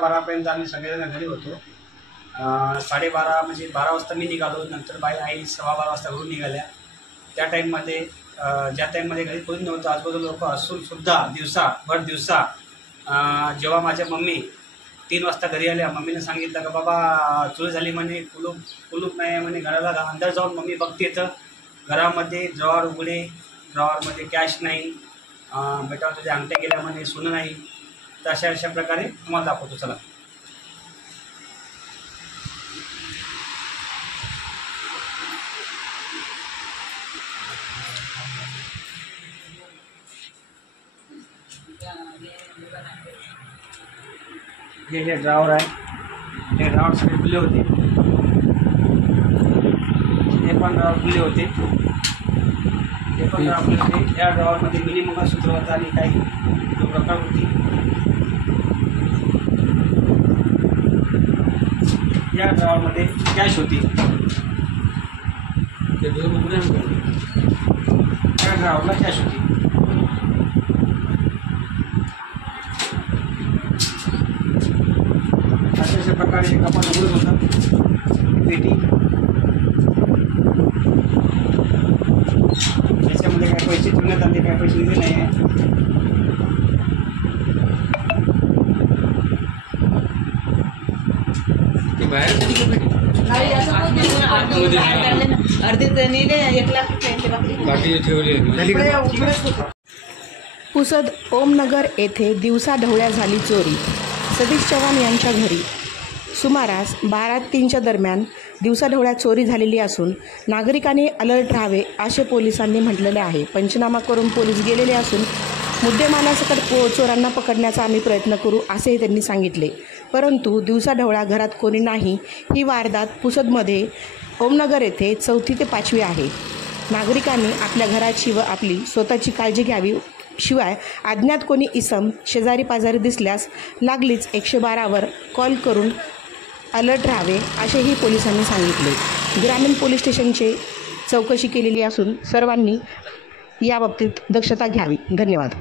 12पर्यंत आम्ही सगळेजण घरी होतो. 12:30 म्हणजे 12 वाजता मी निघालो. नंतर आई 12:15 वाजता घरून निघाल्या. त्या टाईममध्ये ज्या टाईममध्ये घरी कोणी नव्हतं, आजूबाजूला लोक असून सुद्धा भर दिवसा जेव्हा माझ्या मम्मी 3 वाजता घरी आल्या, मम्मीने सांगितलं का बाबा चोरी झाली म्हणे, कुलूप नाही आहे म्हणे घराला. अंदर जाऊन मम्मी बघते तर घरामध्ये ड्रॉवर उघडे, ड्रॉवरमध्ये कॅश नाही, बेटा तुझ्या अंगठ्या गेल्या म्हणे, सोनं नाही. तर अशा प्रकारे तुम्हाला दाखवतो. चला. हे ड्रॉवर आहे. हे ड्रॉवर सगळे खुले होते. हे पण ड्रॉवर खुले होते. हे पण ड्रॉवर खुले होते. या ड्रॉवरमध्ये मिनी मंगळसूत्र होता आणि काही प्रकार होती. या ड्रॉवरमध्ये कॅश होती. या ड्रॉवरला कॅश होती. अशा प्रकारे एक आपण उघडत होता पेटी. त्याच्यामध्ये काही पैसे ठेवण्यात आले, काही पैसे दिले नाही आहे. पुसद ओमनगर येथे दिवसा ढवळ्या झाली चोरी. सतीश चव्हाण यांच्या घरी सुमारास 12:03च्या दरम्यान दिवसाढवळ्या चोरी झालेली असून नागरिकांनी अलर्ट राहावे असे पोलिसांनी म्हटलेले आहे. पंचनामा करून पोलीस गेलेले असून मुद्देमालासकट चोरांना पकडण्याचा आम्ही प्रयत्न करू असेही त्यांनी सांगितले. परंतु दिवसाढवळ्या घरात कोणी नाही. ही वारदात पुसदमध्ये ओमनगर येथे 4थी ते 5वी आहे. नागरिकांनी आपल्या घराची व आपली स्वतःची काळजी घ्यावी. शिवाय अज्ञात कोणी इसम शेजारी पाजारी दिसल्यास लागलीच 112वर कॉल करून अलर्ट राहावे असेही पोलिसांनी सांगितले. ग्रामीण पोलीस स्टेशनचे चौकशी केलेली असून सर्वांनी याबाबतीत दक्षता घ्यावी. धन्यवाद.